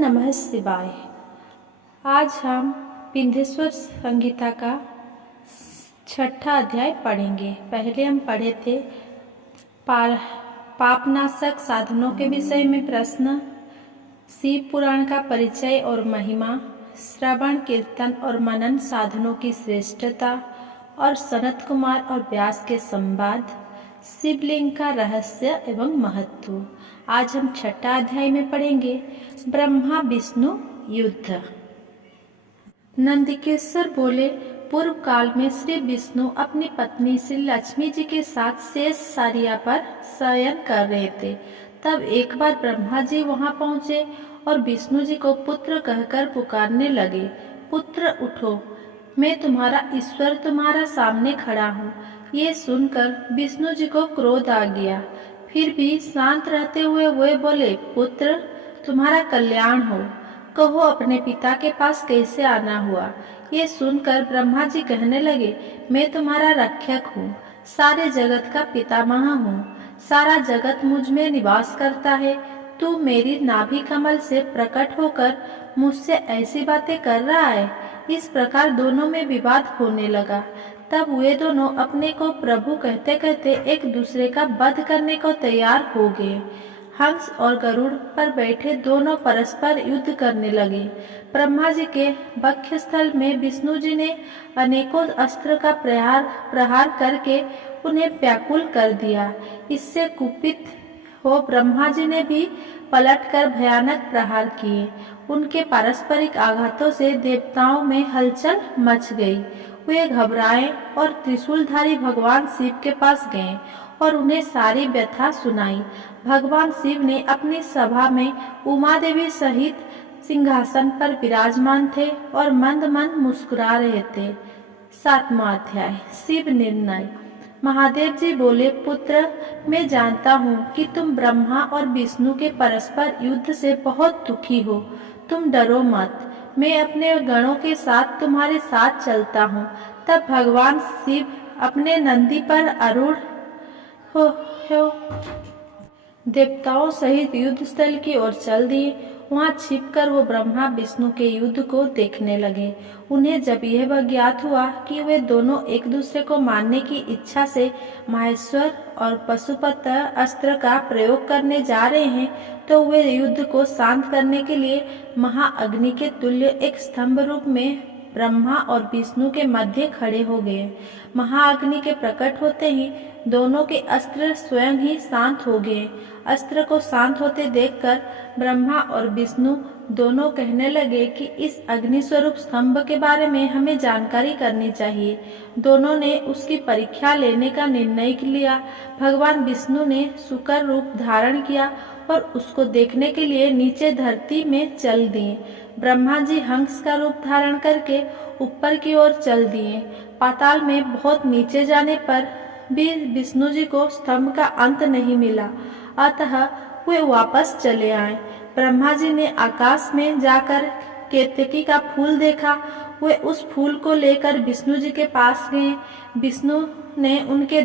नमः शिवाय। आज हम विंध्येश्वर संहिता का 6ठा अध्याय पढ़ेंगे। पहले हम पढ़े थे पापनाशक साधनों के विषय में प्रश्न, शिव पुराण का परिचय और महिमा, श्रवण कीर्तन और मनन साधनों की श्रेष्ठता और सनत कुमार और व्यास के संवाद, शिवलिंग का रहस्य एवं महत्व। आज हम 6ठा अध्याय में पढ़ेंगे ब्रह्मा विष्णु युद्ध। नंदिकेश्वर बोले, पूर्व काल में श्री विष्णु अपनी पत्नी श्री लक्ष्मी जी के साथ शेष सारिया पर शयन कर रहे थे। तब एक बार ब्रह्मा जी वहां पहुंचे और विष्णु जी को पुत्र कहकर पुकारने लगे। पुत्र उठो, मैं तुम्हारा ईश्वर तुम्हारा सामने खड़ा हूँ। ये सुनकर विष्णु जी को क्रोध आ गया। फिर भी शांत रहते हुए वे बोले, पुत्र तुम्हारा कल्याण हो, कहो अपने पिता के पास कैसे आना हुआ। ये सुनकर ब्रह्मा जी कहने लगे, मैं तुम्हारा रक्षक हूँ, सारे जगत का पितामह हूँ, सारा जगत मुझ में निवास करता है। तू मेरी नाभि कमल से प्रकट होकर मुझसे ऐसी बातें कर रहा है। इस प्रकार दोनों में विवाद होने लगा। तब वे दोनों अपने को प्रभु कहते कहते एक दूसरे का वध करने को तैयार हो गए। हंस और गरुड़ पर बैठे दोनों परस्पर युद्ध करने लगे। ब्रह्मा जी के वक्षस्थल में विष्णु जी ने अनेकों अस्त्र का प्रहार करके उन्हें व्याकुल कर दिया। इससे कुपित हो ब्रह्मा जी ने भी पलटकर भयानक प्रहार किए। उनके पारस्परिक आघातों से देवताओं में हलचल मच गई। वे घबराए और त्रिशूलधारी भगवान शिव के पास गए और उन्हें सारी व्यथा सुनाई। भगवान शिव ने अपनी सभा में उमा देवी सहित सिंहासन पर विराजमान थे और मंद मंद मुस्कुरा रहे थे। 7वां अध्याय शिव निर्णय। महादेव जी बोले, पुत्र मैं जानता हूँ कि तुम ब्रह्मा और विष्णु के परस्पर युद्ध से बहुत दुखी हो। तुम डरो मत, मैं अपने गणों के साथ तुम्हारे साथ चलता हूँ। तब भगवान शिव अपने नंदी पर आरूढ़ हो देवताओं सहित युद्ध स्थल की ओर चल दिए। वहां छिपकर वो ब्रह्मा विष्णु के युद्ध को देखने लगे। उन्हें जब यह ज्ञात हुआ कि वे दोनों एक दूसरे को मारने की इच्छा से माहेश्वर और पशुपत अस्त्र का प्रयोग करने जा रहे हैं, तो वे युद्ध को शांत करने के लिए महाअग्नि के तुल्य एक स्तंभ रूप में ब्रह्मा और विष्णु के मध्य खड़े हो गए। महाअग्नि के प्रकट होते ही दोनों के अस्त्र स्वयं ही शांत हो गए। अस्त्र को शांत होते देखकर ब्रह्मा और विष्णु दोनों कहने लगे कि इस अग्नि स्वरूप स्तंभ के बारे में हमें जानकारी करनी चाहिए। दोनों ने उसकी परीक्षा लेने का निर्णय लिया। भगवान विष्णु ने शुकर रूप धारण किया और उसको देखने के लिए नीचे धरती में चल दिए। ब्रह्मा जी हंस का रूप धारण करके ऊपर की ओर चल दिए। पाताल में बहुत नीचे जाने पर भी विष्णु जी को स्तंभ का अंत नहीं मिला, अतः वे वापस चले आए। ब्रह्मा जी ने आकाश में जाकर केतकी का फूल देखा। वे उस फूल को लेकर विष्णु जी के पास गए। विष्णु ने उनके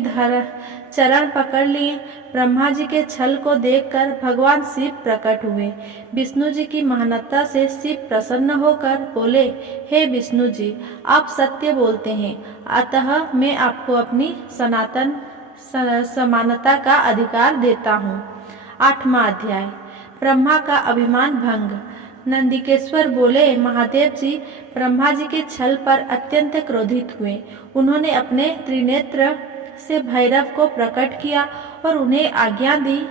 चरण पकड़ लिए। ब्रह्मा जी के छल को देखकर भगवान शिव प्रकट हुए। विष्णु जी की महानता से शिव प्रसन्न होकर बोले, हे विष्णु जी, आप सत्य बोलते हैं, अतः मैं आपको अपनी सनातन समानता का अधिकार देता हूँ। 8वां अध्याय ब्रह्मा का अभिमान भंग। नंदिकेश्वर बोले, महादेव जी ब्रह्मा जी के छल पर अत्यंत क्रोधित हुए। उन्होंने अपने त्रिनेत्र से भैरव को प्रकट किया और उन्हें आज्ञा दी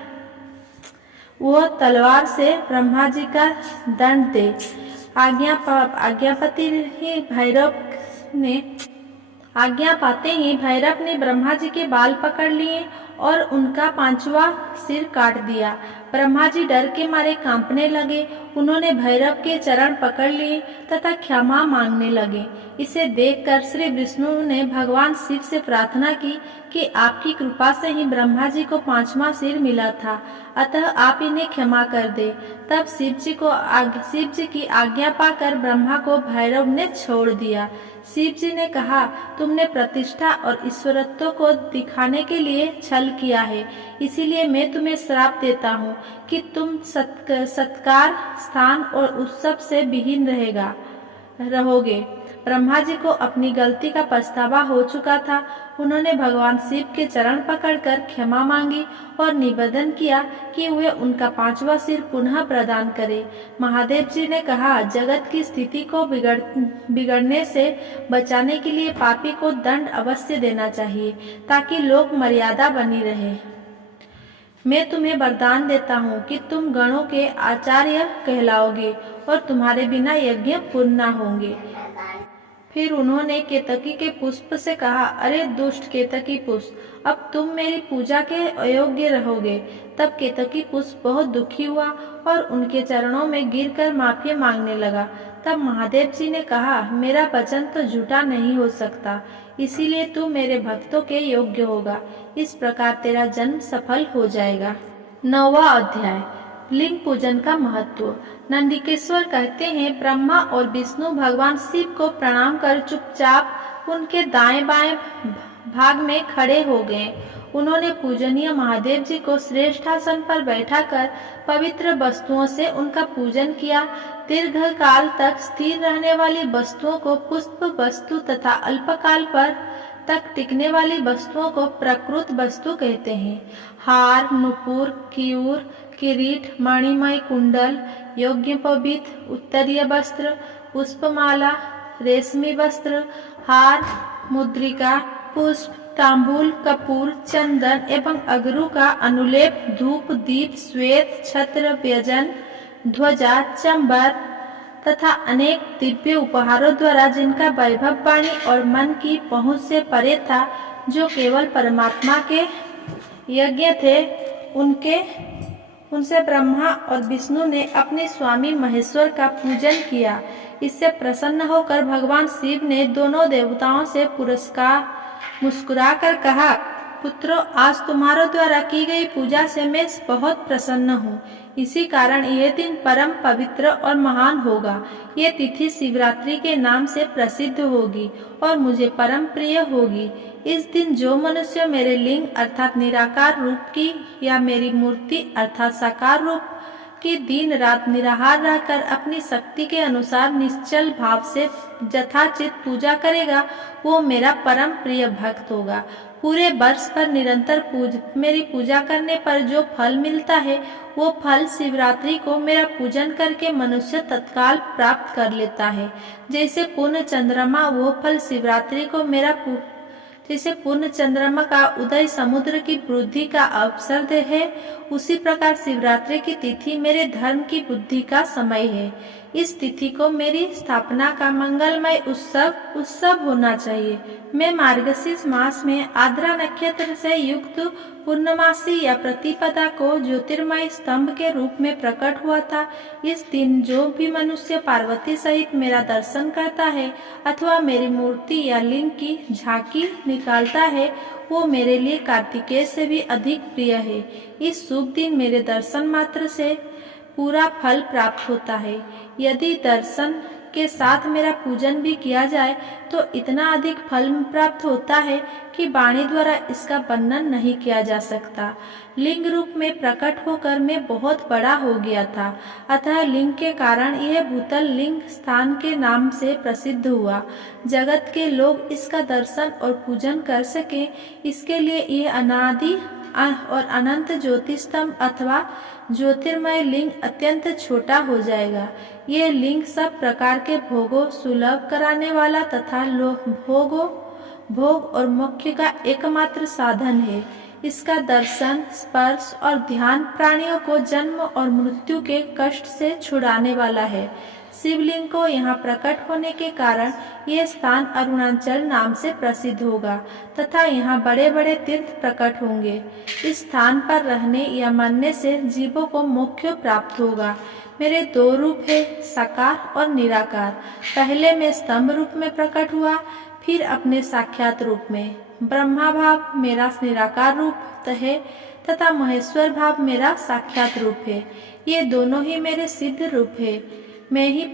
वह तलवार से ब्रह्मा जी का दंड दे। आज्ञा पाते ही भैरव ने ब्रह्मा जी के बाल पकड़ लिए और उनका 5वां सिर काट दिया। ब्रह्मा जी डर के मारे कांपने लगे। उन्होंने भैरव के चरण पकड़ लिए तथा क्षमा मांगने लगे। इसे देखकर श्री विष्णु ने भगवान शिव से प्रार्थना की कि आपकी कृपा से ही ब्रह्मा जी को 5वां सिर मिला था, अतः आप इन्हें क्षमा कर दे। तब शिव जी की आज्ञा पाकर ब्रह्मा को भैरव ने छोड़ दिया। शिव जी ने कहा, तुमने प्रतिष्ठा और ईश्वरत्व को दिखाने के लिए छल किया है, इसीलिए मैं तुम्हें श्राप देता हूँ कि तुम सत्कार, स्थान और उत्सव से विहीन रहोगे। ब्रह्मा जी को अपनी गलती का पछतावा हो चुका था। उन्होंने भगवान शिव के चरण पकड़कर क्षमा मांगी और निवेदन किया कि वे उनका 5वां सिर पुनः प्रदान करें। महादेव जी ने कहा, जगत की स्थिति को बिगड़ने से बचाने के लिए पापी को दंड अवश्य देना चाहिए, ताकि लोक मर्यादा बनी रहे। मैं तुम्हें वरदान देता हूँ कि तुम गणों के आचार्य कहलाओगे और तुम्हारे बिना यज्ञ पूर्ण न होंगे। फिर उन्होंने केतकी के पुष्प से कहा, अरे दुष्ट केतकी पुष्प, अब तुम मेरी पूजा के अयोग्य रहोगे। तब केतकी पुष्प बहुत दुखी हुआ और उनके चरणों में गिरकर माफी मांगने लगा। तब महादेव जी ने कहा, मेरा वचन तो झूठा नहीं हो सकता, इसीलिए तू मेरे भक्तों के योग्य होगा। इस प्रकार तेरा जन्म सफल हो जाएगा। 9वां अध्याय, लिंग पूजन का महत्व। नंदिकेश्वर कहते हैं, ब्रह्मा और विष्णु भगवान शिव को प्रणाम कर चुपचाप उनके दाएं बाएं भाग में खड़े हो गए। उन्होंने पूजनीय महादेव जी को श्रेष्ठ आसन पर बैठाकर पवित्र वस्तुओं से उनका पूजन किया। दीर्घ काल तक स्थिर रहने वाली वस्तुओं को पुष्प वस्तु तथा अल्पकाल पर तक टिकने वाली वस्तुओं को प्रकृत वस्तु कहते हैं। हार, नुपुर, कियूर, किरीट, मणिमय कुंडल, यज्ञोपवीत, उत्तरीय वस्त्र, पुष्पमाला, रेशमी वस्त्र, हार, मुद्रिका, पुष्प, तांबूल, कपूर, चंदन एवं अगरू का अनुलेप, धूप, दीप, श्वेत छत्र, व्यजन, ध्वजा, चंबर तथा अनेक दिव्य उपहारों द्वारा जिनका वैभव वाणी और मन की पहुंच से परे था, जो केवल परमात्मा के यज्ञ थे, उनसे ब्रह्मा और विष्णु ने अपने स्वामी महेश्वर का पूजन किया। इससे प्रसन्न होकर भगवान शिव ने दोनों देवताओं से मुस्कुराकर कहा, पुत्रों, आज तुम्हारे द्वारा की गई पूजा से मैं बहुत प्रसन्न हूँ। इसी कारण यह दिन परम पवित्र और महान होगा। ये तिथि शिवरात्रि के नाम से प्रसिद्ध होगी और मुझे परम प्रिय होगी। इस दिन जो मनुष्य मेरे लिंग अर्थात निराकार रूप की या मेरी मूर्ति अर्थात साकार रूप की दिन रात निराहार रहकर अपनी शक्ति के अनुसार निश्चल भाव से यथाचित पूजा करेगा, वो मेरा परम प्रिय भक्त होगा। पूरे वर्ष भर निरंतर मेरी पूजा करने पर जो फल मिलता है, वो फल शिवरात्रि को मेरा पूजन करके मनुष्य तत्काल प्राप्त कर लेता है। जैसे पूर्ण चंद्रमा वो फल शिवरात्रि को जैसे पूर्ण चंद्रमा का उदय समुद्र की वृद्धि का अवसर है, उसी प्रकार शिवरात्रि की तिथि मेरे धर्म की बुद्धि का समय है। इस तिथि को मेरी स्थापना का मंगलमय उत्सव होना चाहिए। मैं मार्गशीर्ष मास में आद्रा नक्षत्र से युक्त पूर्णमासी या प्रतिपदा को ज्योतिर्मय स्तंभ के रूप में प्रकट हुआ था। इस दिन जो भी मनुष्य पार्वती सहित मेरा दर्शन करता है अथवा मेरी मूर्ति या लिंग की झांकी निकालता है, वो मेरे लिए कार्तिकेय से भी अधिक प्रिय है। इस शुभ दिन मेरे दर्शन मात्र से पूरा फल प्राप्त होता है। यदि दर्शन के साथ मेरा पूजन भी किया जाए तो इतना अधिक फल प्राप्त होता है कि वाणी द्वारा इसका वर्णन नहीं किया जा सकता। लिंग रूप में प्रकट होकर मैं बहुत बड़ा हो गया था, अतः लिंग के कारण यह भूतल लिंग स्थान के नाम से प्रसिद्ध हुआ। जगत के लोग इसका दर्शन और पूजन कर सके, इसके लिए यह अनादि और अनंत ज्योतिस्तंभ अथवा ज्योतिर्मय लिंग अत्यंत छोटा हो जाएगा। यह लिंग सब प्रकार के भोगों सुलभ कराने वाला तथा भोग और मोक्ष का एकमात्र साधन है। इसका दर्शन, स्पर्श और ध्यान प्राणियों को जन्म और मृत्यु के कष्ट से छुड़ाने वाला है। शिवलिंग को यहाँ प्रकट होने के कारण यह स्थान अरुणाचल नाम से प्रसिद्ध होगा तथा यहाँ बड़े बड़े तीर्थ प्रकट होंगे। इस स्थान पर रहने या मरने से जीवों को मोक्ष प्राप्त होगा। मेरे दो रूप है, साकार और निराकार। पहले मैं स्तंभ रूप में प्रकट हुआ, फिर अपने साक्षात रूप में। ब्रह्मा भाव मेरा निराकार रूप है तथा महेश्वर भाव मेरा साक्षात रूप है। ये दोनों ही मेरे सिद्ध रूप है। मैं ही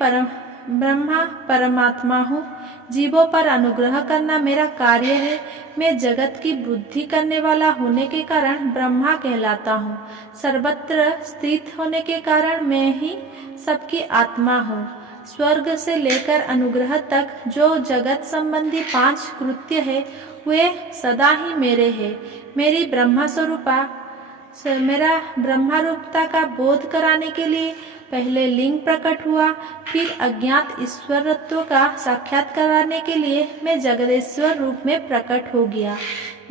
ब्रह्मा परमात्मा हूँ। जीवों पर अनुग्रह करना मेरा कार्य है। मैं जगत की बुद्धि करने वाला होने के कारण ब्रह्मा कहलाता हूँ। सर्वत्र स्थित होने के कारण मैं ही सबकी आत्मा हूँ। स्वर्ग से लेकर अनुग्रह तक जो जगत संबंधी 5 कृत्य है वे सदा ही मेरे हैं। मेरा ब्रह्मा रूपता का बोध कराने के लिए पहले लिंग प्रकट हुआ, फिर अज्ञात ईश्वरत्व का साक्षात कराने के लिए मैं जगदेश्वर रूप में प्रकट हो गया।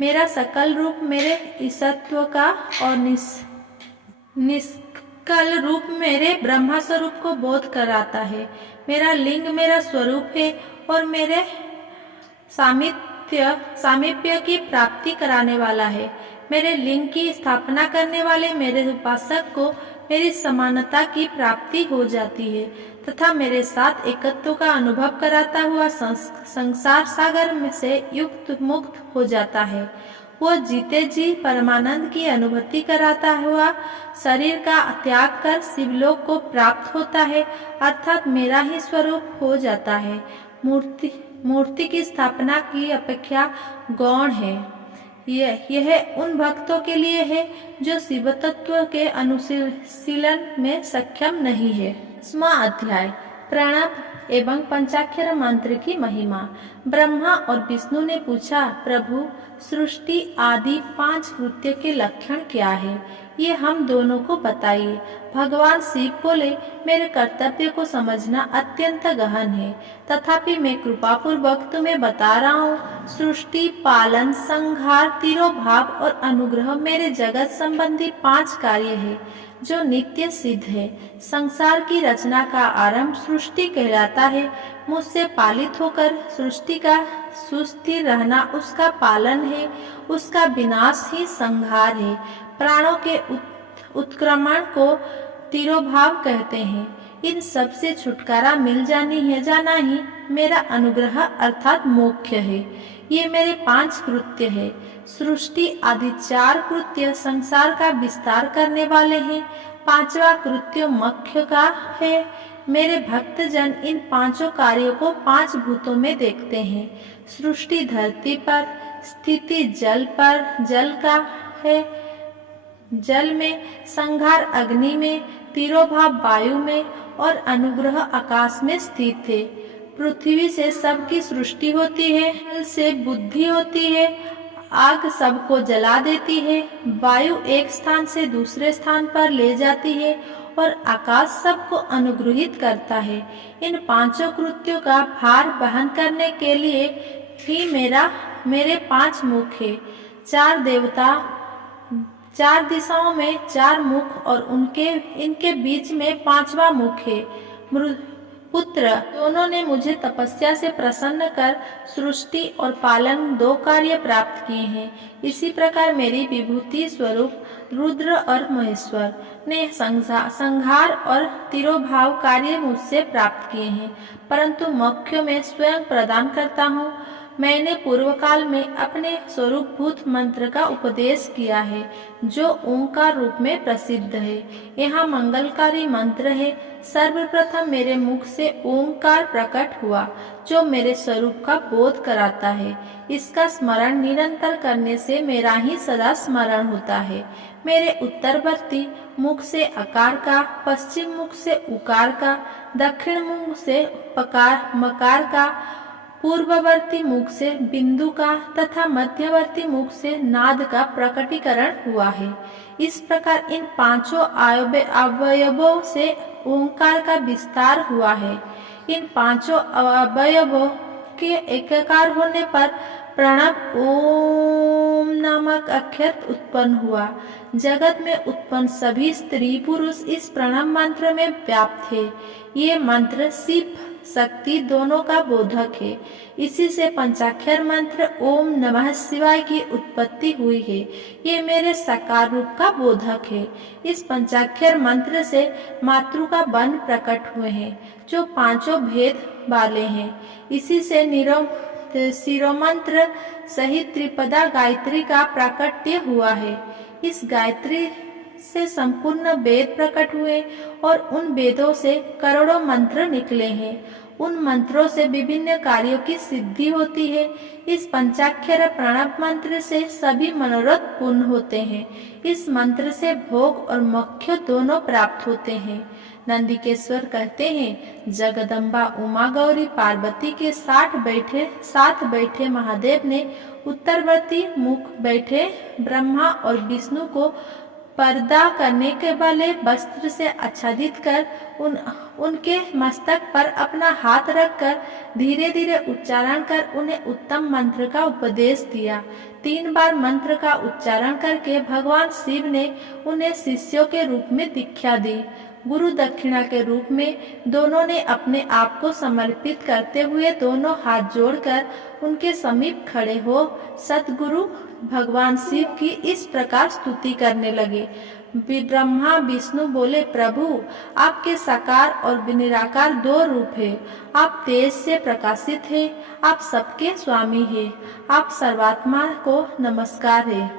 मेरा सकल रूप मेरे ईशत्व का और निष्कल रूप मेरे ब्रह्मा स्वरूप को बोध कराता है। मेरा लिंग मेरा स्वरूप है और मेरे सामीप्य की प्राप्ति कराने वाला है। मेरे लिंग की स्थापना करने वाले मेरे उपासक को मेरी समानता की प्राप्ति हो जाती है तथा मेरे साथ एकत्व का अनुभव कराता हुआ संसार सागर में से युक्त मुक्त हो जाता है। वो जीते जी परमानंद की अनुभूति कराता हुआ शरीर का त्याग कर शिवलोक को प्राप्त होता है, अर्थात मेरा ही स्वरूप हो जाता है। मूर्ति की स्थापना की अपेक्षा गौण है। यह उन भक्तों के लिए है जो शिव तत्व के अनुशीलन में सक्षम नहीं है। 10वां अध्याय प्रणव एवं पंचाक्षर मंत्र की महिमा। ब्रह्मा और विष्णु ने पूछा, प्रभु सृष्टि आदि 5 कृत्य के लक्षण क्या है? ये हम दोनों को बताइए। भगवान शिव बोले, मेरे कर्तव्य को समझना अत्यंत गहन है, तथापि मैं कृपापूर्वक तुम्हें बता रहा हूँ। सृष्टि, पालन, संहार, तिरोभाव और अनुग्रह मेरे जगत संबंधी 5 कार्य है जो नित्य सिद्ध है। संसार की रचना का आरंभ सृष्टि कहलाता है। मुझसे पालित होकर सृष्टि का सुस्थिर रहना उसका पालन है, उसका विनाश ही संहार है। प्राणों के उत्क्रमण को तिरोभाव कहते हैं। इन सब से छुटकारा मिल जाना ही मेरा अनुग्रह अर्थात मोक्ष है। ये मेरे 5 कृत्य है। सृष्टि आदि 4 कृत्य संसार का विस्तार करने वाले हैं। 5वां कृत्य मोक्ष का है। मेरे भक्तजन इन 5 कार्यों को 5 भूतों में देखते हैं। सृष्टि धरती पर, स्थिति जल पर, जल का है, जल में, संहार अग्नि में, तिरोभाव वायु में और अनुग्रह आकाश में स्थित है। पृथ्वी से सबकी सृष्टि होती है, जल से बुद्धि होती है, आग सबको जला देती है, वायु एक स्थान से दूसरे स्थान पर ले जाती है और आकाश सबको अनुग्रहित करता है। इन 5 कृत्यों का भार वहन करने के लिए ही मेरे 5 मुख है। 4 देवता, 4 दिशाओं में 4 मुख और इनके बीच में 5वां मुख है। पुत्र दोनों ने मुझे तपस्या से प्रसन्न कर सृष्टि और पालन 2 कार्य प्राप्त किए हैं। इसी प्रकार मेरी विभूति स्वरूप रुद्र और महेश्वर ने संहार और तिरोभाव कार्य मुझसे प्राप्त किए हैं, परंतु मोक्ष में स्वयं प्रदान करता हूँ। मैंने पूर्व काल में अपने स्वरूपभूत मंत्र का उपदेश किया है जो ओंकार रूप में प्रसिद्ध है। यहाँ मंगलकारी मंत्र है। सर्वप्रथम मेरे मुख से ओंकार प्रकट हुआ जो मेरे स्वरूप का बोध कराता है। इसका स्मरण निरंतर करने से मेरा ही सदा स्मरण होता है। मेरे उत्तरवर्ती मुख से अकार का, पश्चिम मुख से उकार का, दक्षिण मुख से मकार का, पूर्ववर्ती मुख से बिंदु का तथा मध्यवर्ती मुख से नाद का प्रकटीकरण हुआ है। इस प्रकार इन 5 अवयवों से ओंकार का विस्तार हुआ है। इन 5 अवयवों के एकाकार होने पर प्रणव ओम नामक अक्षर उत्पन्न हुआ। जगत में उत्पन्न सभी स्त्री पुरुष इस प्रणव मंत्र में व्याप्त है। ये मंत्र शिव शक्ति दोनों का बोधक है। इसी से पंचाक्षर मंत्र ओम नमः शिवाय की उत्पत्ति हुई है। ये मेरे साकार रूप का बोधक है। इस पंचाक्षर मंत्र से मातृ का वर्ण प्रकट हुए हैं जो 5 भेद वाले हैं। इसी से शिरोमंत्र सहित त्रिपदा गायत्री का प्राकट्य हुआ है। इस गायत्री से संपूर्ण वेद प्रकट हुए और उन वेदों से करोड़ों मंत्र निकले हैं। उन मंत्रों से विभिन्न कार्यों की सिद्धि होती है। इस पंचाक्षर प्रणव मंत्र से सभी मनोरथ पूर्ण होते हैं। इस मंत्र से भोग और मोक्ष दोनों प्राप्त होते हैं। नंदिकेश्वर कहते हैं, जगदम्बा उमा गौरी पार्वती के साथ बैठे महादेव ने उत्तरवर्ती मुख बैठे ब्रह्मा और विष्णु को पर्दा करने के वाले वस्त्र से आच्छादित कर उनके मस्तक पर अपना हाथ रखकर धीरे धीरे उच्चारण कर उन्हें उत्तम मंत्र का उपदेश दिया। 3 बार मंत्र का उच्चारण करके भगवान शिव ने उन्हें शिष्यों के रूप में दीक्षा दी। गुरु दक्षिणा के रूप में दोनों ने अपने आप को समर्पित करते हुए दोनों हाथ जोड़कर उनके समीप खड़े हो सतगुरु भगवान शिव की इस प्रकार स्तुति करने लगे। ब्रह्मा विष्णु बोले, प्रभु आपके साकार और निराकार 2 रूप है। आप तेज से प्रकाशित है, आप सबके स्वामी है, आप सर्वात्मा को नमस्कार है।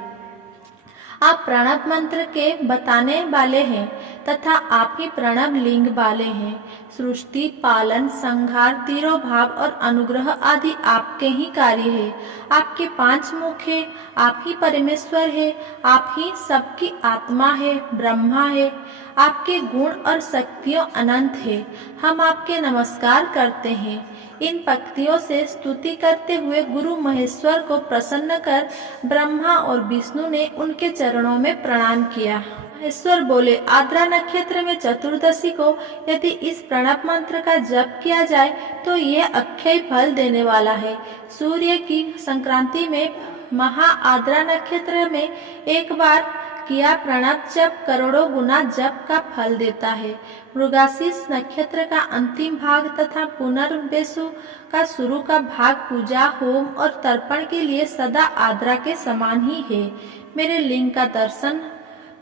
आप प्रणव मंत्र के बताने वाले हैं तथा आप ही प्रणव लिंग वाले हैं। सृष्टि, पालन, संहार, तिरोभाव और अनुग्रह आदि आपके ही कार्य है। आपके 5 मुख है, आप ही परमेश्वर है, आप ही सबकी आत्मा है, ब्रह्मा है। आपके गुण और शक्तियों अनंत है। हम आपके नमस्कार करते हैं। इन पंक्तियों से स्तुति करते हुए गुरु महेश्वर को प्रसन्न कर ब्रह्मा और विष्णु ने उनके चरणों में प्रणाम किया। महेश्वर बोले, आद्रा नक्षत्र में चतुर्दशी को यदि इस प्रणव मंत्र का जप किया जाए तो यह अक्षय फल देने वाला है। सूर्य की संक्रांति में महा आद्रा नक्षत्र में एक बार किया प्रणव जप करोड़ों गुना जप का फल देता है। मृगशीर्ष नक्षत्र का अंतिम भाग तथा पुनर्वसु का शुरू का भाग पूजा, होम और तर्पण के लिए सदा आद्रा के समान ही है। मेरे लिंग का दर्शन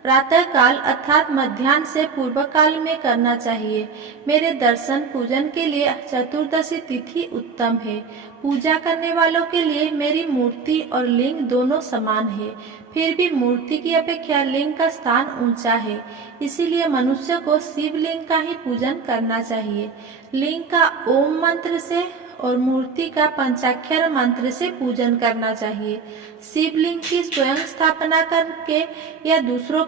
प्रातः काल अर्थात मध्याह्न से पूर्व काल में करना चाहिए। मेरे दर्शन पूजन के लिए चतुर्दशी तिथि उत्तम है। पूजा करने वालों के लिए मेरी मूर्ति और लिंग दोनों समान है। फिर भी मूर्ति की अपेक्षा लिंग का स्थान ऊंचा है, इसीलिए मनुष्य को शिवलिंग का ही पूजन करना चाहिए। लिंग का ओम मंत्र से और मूर्ति का पंचाक्षर मंत्र से पूजन करना चाहिए। शिवलिंग की स्वयं स्थापना करके या दूसरों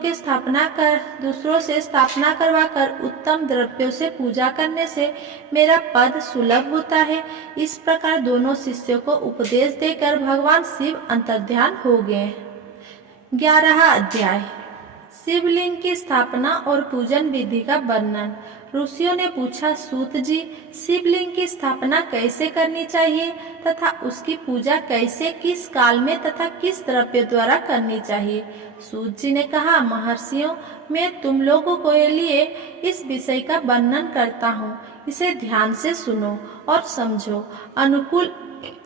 से स्थापना करवाकर उत्तम द्रव्यों से पूजा करने से मेरा पद सुलभ होता है। इस प्रकार दोनों शिष्यों को उपदेश देकर भगवान शिव अंतर्ध्यान हो गए। 11वां अध्याय, शिवलिंग की स्थापना और पूजन विधि का वर्णन। ऋषियों ने पूछा, सूत जी, शिवलिंग की स्थापना कैसे करनी चाहिए तथा उसकी पूजा कैसे, किस काल में तथा किस द्रव्य द्वारा करनी चाहिए। सूत जी ने कहा, महर्षियों, मैं तुम लोगों के लिए इस विषय का वर्णन करता हूँ। इसे ध्यान से सुनो और समझो। अनुकूल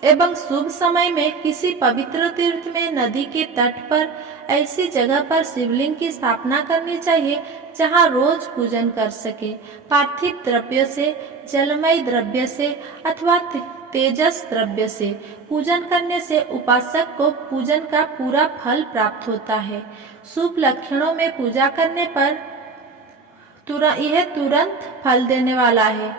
एवं शुभ समय में किसी पवित्र तीर्थ में, नदी के तट पर, ऐसी जगह पर शिवलिंग की स्थापना करनी चाहिए जहाँ रोज पूजन कर सके। पार्थिव द्रव्य से, जलमय द्रव्य से अथवा तेजस द्रव्य से पूजन करने से उपासक को पूजन का पूरा फल प्राप्त होता है। शुभ लक्षणों में पूजा करने पर यह तुरंत फल देने वाला है।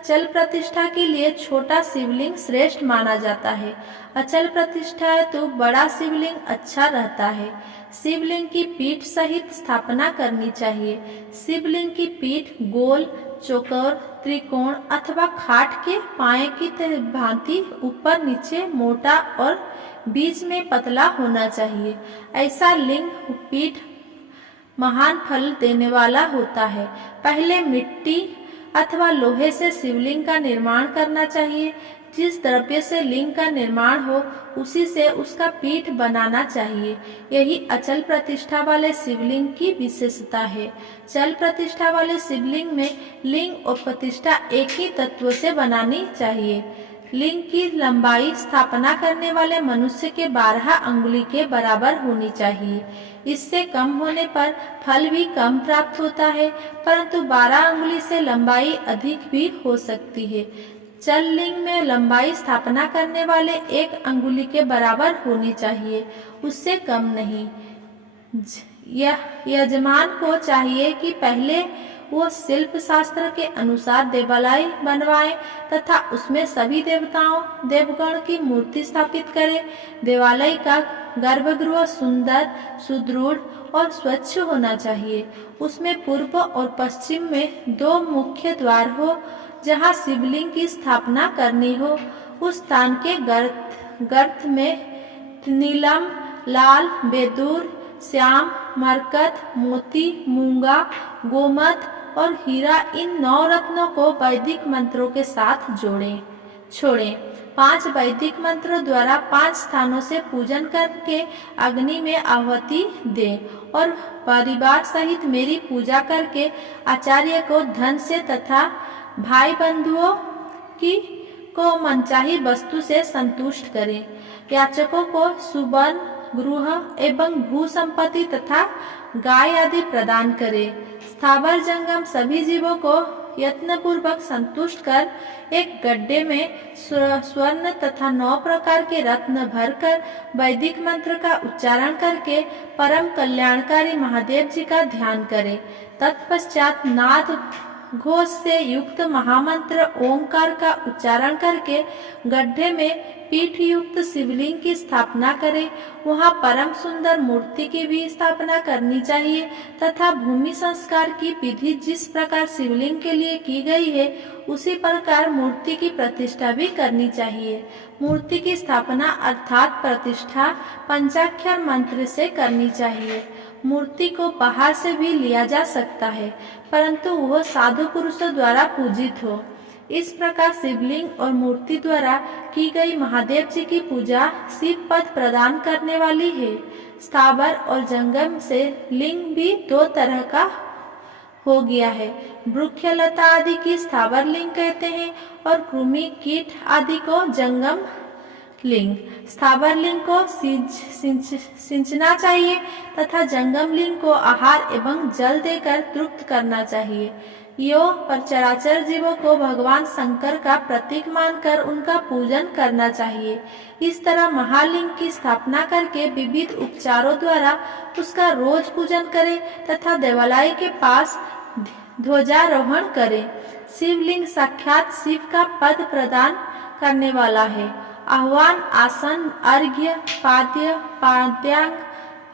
चल प्रतिष्ठा के लिए छोटा शिवलिंग श्रेष्ठ माना जाता है। अचल प्रतिष्ठा है तो बड़ा शिवलिंग अच्छा रहता है। शिवलिंग की पीठ सहित स्थापना करनी चाहिए। शिवलिंग की पीठ गोल, चौकोर, त्रिकोण अथवा खाट के पाए की भांति ऊपर नीचे मोटा और बीच में पतला होना चाहिए। ऐसा लिंग पीठ महान फल देने वाला होता है। पहले मिट्टी अथवा लोहे से शिवलिंग का निर्माण करना चाहिए। जिस द्रव्य से लिंग का निर्माण हो उसी से उसका पीठ बनाना चाहिए। यही अचल प्रतिष्ठा वाले शिवलिंग की विशेषता है। चल प्रतिष्ठा वाले शिवलिंग में लिंग और प्रतिष्ठा एक ही तत्व से बनानी चाहिए। लिंग की लंबाई स्थापना करने वाले मनुष्य के 12 अंगुली के बराबर होनी चाहिए। इससे कम होने पर फल भी कम प्राप्त होता है, परंतु 12 अंगुली से लंबाई अधिक भी हो सकती है। जल लिंग में लंबाई स्थापना करने वाले 1 अंगुली के बराबर होनी चाहिए, उससे कम नहीं। यह यजमान को चाहिए कि पहले वो शिल्प शास्त्र के अनुसार देवालय बनवाए तथा उसमें सभी देवताओं देवगण की मूर्ति स्थापित करे। देवालय का गर्भगृह सुंदर, सुदृढ़ और स्वच्छ होना चाहिए। उसमें पूर्व और पश्चिम में 2 मुख्य द्वार हो। जहाँ शिवलिंग की स्थापना करनी हो उस स्थान के गर्त में नीलम, लाल, बेदूर, श्याम, मरकत, मोती, मूंगा, गोमत और हीरा इन 9 रत्नों को वैदिक मंत्रों के साथ छोड़ें। 5 वैदिक मंत्रों द्वारा 5 स्थानों से पूजन करके अग्नि में आहुति दें और परिवार सहित मेरी पूजा करके आचार्य को धन से तथा भाई बंधुओं को मनचाही वस्तु से संतुष्ट करें। याचकों को सुवर्ण, गृह एवं भू संपत्ति तथा गाय आदि प्रदान करें। स्थावर जंगम सभी जीवों को यत्नपूर्वक संतुष्ट कर एक गड्ढे में स्वर्ण तथा 9 प्रकार के रत्न भरकर वैदिक मंत्र का उच्चारण करके परम कल्याणकारी महादेव जी का ध्यान करें। तत्पश्चात नाद घोष से युक्त महामंत्र ओंकार का उच्चारण करके गड्ढे में पीठ युक्त शिवलिंग की स्थापना करें। वहां परम सुंदर मूर्ति की भी स्थापना करनी चाहिए तथा भूमि संस्कार की विधि जिस प्रकार शिवलिंग के लिए की गई है उसी प्रकार मूर्ति की प्रतिष्ठा भी करनी चाहिए। मूर्ति की स्थापना अर्थात प्रतिष्ठा पंचाक्षर मंत्र से करनी चाहिए। मूर्ति को बाहर से भी लिया जा सकता है परंतु वह साधु पुरुषों द्वारा पूजित हो। इस प्रकार शिवलिंग और मूर्ति द्वारा की गई महादेव जी की पूजा शिव पद प्रदान करने वाली है। स्थावर और जंगम से लिंग भी 2 तरह का हो गया है। वृक्षलता आदि की स्थावर लिंग कहते हैं और कृमि कीट आदि को जंगम लिंग। स्थावर लिंग को सिंचना चाहिए तथा जंगम लिंग को आहार एवं जल देकर तृप्त करना चाहिए। यो पर चराचर जीवों को भगवान शंकर का प्रतीक मानकर उनका पूजन करना चाहिए। इस तरह महालिंग की स्थापना करके विविध उपचारों द्वारा उसका रोज पूजन करें तथा देवालय के पास ध्वजारोहण करें। शिवलिंग साक्षात शिव का पद प्रदान करने वाला है। आह्वान, आसन, अर्घ्य, पाद्यांग,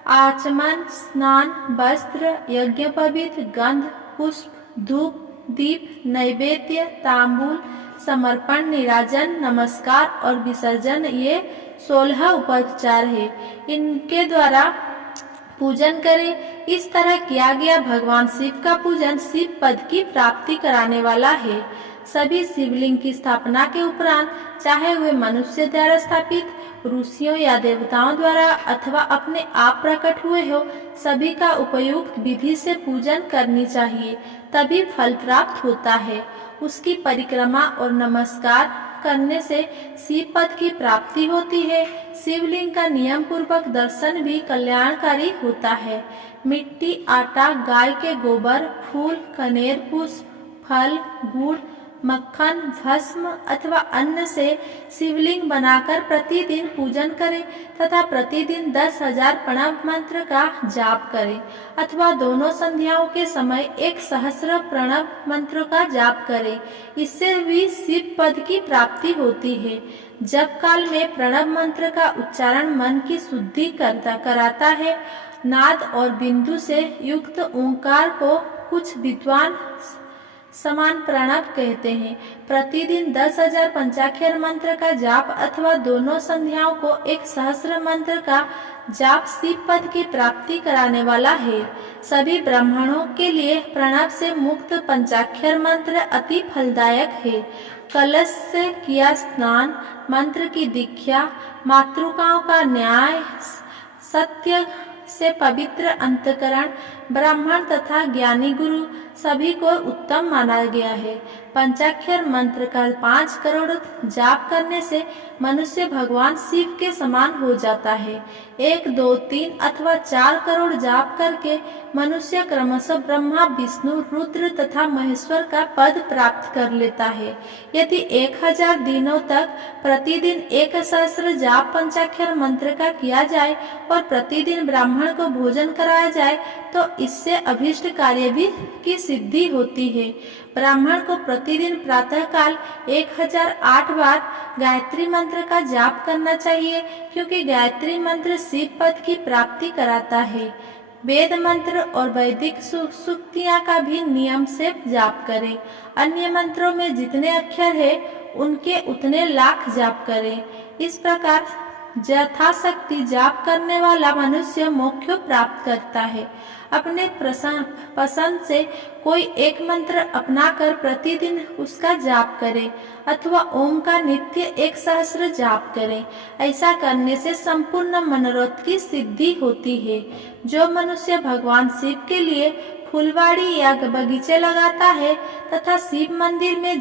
आचमन, स्नान, वस्त्र, यज्ञोपवीत, गंध, पुष्प, धूप, दीप, नैवेद्य, तांबूल, समर्पण, निराजन, नमस्कार और विसर्जन ये 16 उपचार है। इनके द्वारा पूजन करें। इस तरह किया गया भगवान शिव का पूजन शिव पद की प्राप्ति कराने वाला है। सभी शिवलिंग की स्थापना के उपरांत चाहे वे मनुष्य द्वारा स्थापित, ऋषियों या देवताओं द्वारा अथवा अपने आप प्रकट हुए हो, सभी का उपयुक्त विधि से पूजन करनी चाहिए, तभी फल प्राप्त होता है। उसकी परिक्रमा और नमस्कार करने से शिव पद की प्राप्ति होती है। शिवलिंग का नियम पूर्वक दर्शन भी कल्याणकारी होता है। मिट्टी, आटा, गाय के गोबर, फूल, कनेर पुष्प, फल, गुड़, मक्खन, भस्म अथवा अन्न से शिवलिंग बनाकर प्रतिदिन पूजन करें तथा प्रतिदिन 10,000 प्रणव मंत्र का जाप करें अथवा दोनों संध्याओं के समय 1 सहस्र प्रणव मंत्र का जाप करें। इससे भी शिव पद की प्राप्ति होती है। जप काल में प्रणव मंत्र का उच्चारण मन की शुद्धि कराता है। नाद और बिंदु से युक्त ओंकार को कुछ विद्वान समान प्रणव कहते हैं। प्रतिदिन 10,000 पंचाक्षर मंत्र का जाप अथवा दोनों संध्याओं को 1 सहस्र मंत्र का जाप शिव पद की प्राप्ति कराने वाला है। सभी ब्राह्मणों के लिए प्रणव से मुक्त पंचाक्षर मंत्र अति फलदायक है। कलश से किया स्नान, मंत्र की दीक्षा, मातृकाओं का न्याय, सत्य से पवित्र अंतकरण, ब्राह्मण तथा ज्ञानी गुरु, सभी को उत्तम माना गया है। पंचाक्षर मंत्र का 5 करोड़ जाप करने से मनुष्य भगवान शिव के समान हो जाता है। 1, 2, 3 अथवा 4 करोड़ जाप करके मनुष्य क्रमशः ब्रह्मा, विष्णु, रुद्र तथा महेश्वर का पद प्राप्त कर लेता है। यदि 1000 दिनों तक प्रतिदिन 1 सहस्त्र जाप पंचाक्षर मंत्र का किया जाए और प्रतिदिन ब्राह्मण को भोजन कराया जाए तो इससे अभीष्ट कार्य भी की सिद्धि होती है। ब्राह्मण को प्रतिदिन प्रातःकाल 1008 बार गायत्री मंत्र का जाप करना चाहिए, क्योंकि गायत्री मंत्र शिव पद की प्राप्ति कराता है। वेद मंत्र और वैदिक सूक्तियां का भी नियम से जाप करें। अन्य मंत्रों में जितने अक्षर है उनके उतने लाख जाप करें। इस प्रकार यथाशक्ति जाप करने वाला मनुष्य मोक्ष प्राप्त करता है। अपने पसंद से कोई एक मंत्र अपनाकर प्रतिदिन उसका जाप करे अथवा ओम का नित्य 1 सहस्त्र जाप करें। ऐसा करने से संपूर्ण मनोरथ की सिद्धि होती है। जो मनुष्य भगवान शिव के लिए फुलवाड़ी या बगीचे लगाता है तथा शिव मंदिर में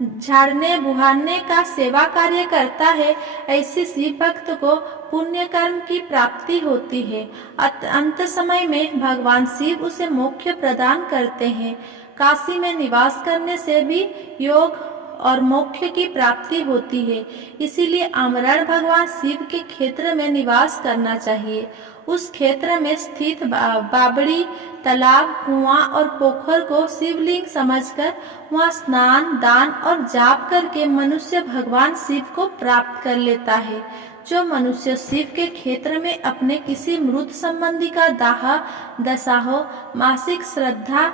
झाड़ने बुहारने का सेवा कार्य करता है, ऐसे शिव भक्त को पुण्य कर्म की प्राप्ति होती है। अंत समय में भगवान शिव उसे मोक्ष प्रदान करते हैं। काशी में निवास करने से भी योग और मोक्ष की प्राप्ति होती है। इसीलिए आमरण भगवान शिव के क्षेत्र में निवास करना चाहिए। उस क्षेत्र में स्थित बावड़ी, तालाब, कुआं और पोखर को शिवलिंग समझकर वहां स्नान, दान और जाप करके मनुष्य भगवान शिव को प्राप्त कर लेता है। जो मनुष्य शिव के क्षेत्र में अपने किसी मृत संबंधी का दाह, दशाहो, मासिक श्राद्ध